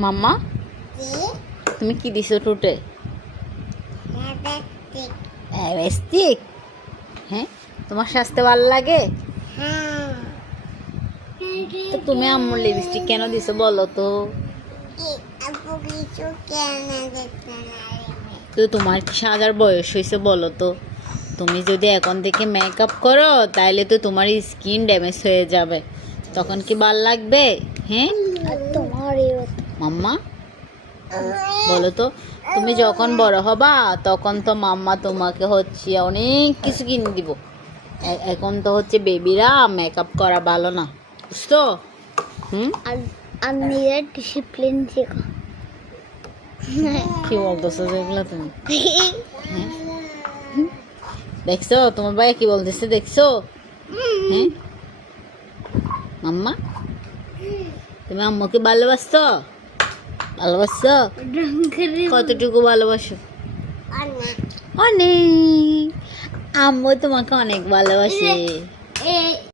মাম্মা তুমি কি দিছো টুটে? লিপস্টিক। হ্যাঁ, তোমার সাজতে ভালো লাগে? তো তুমি আম্মুর লিপস্টিক কেন দিছো বলো তো? তো তোমার কি সাজার বয়স হয়েছে বলো তো? তুমি যদি এখন থেকে মেকআপ করো তাহলে তো তোমার স্কিন ড্যামেজ হয়ে যাবে, তখন কি ভাল লাগবে? হ্যাঁ মাম্মা বলো তো, তুমি যখন বড় হবা তখন তো মাম্মা তোমাকে হচ্ছে অনেক কিছু কিনে দিব। এখন তো হচ্ছে বেবিরা মেকআপ করা ভালো না, বুঝতো? আর নিজের ডিসিপ্লিন শেখো। কি বলতেছো যেগুলো তুমি? হ্যাঁ? দেখছো তোমার ভাই কি বলতেছে, দেখছো? হ্যাঁ মাম্মা, তুমি আম্মুকে ভালোবাসছো? ভালোবাসছো? কতটুকু ভালোবাসো? অনেক। আম্মু তোমাকে অনেক ভালোবাসে।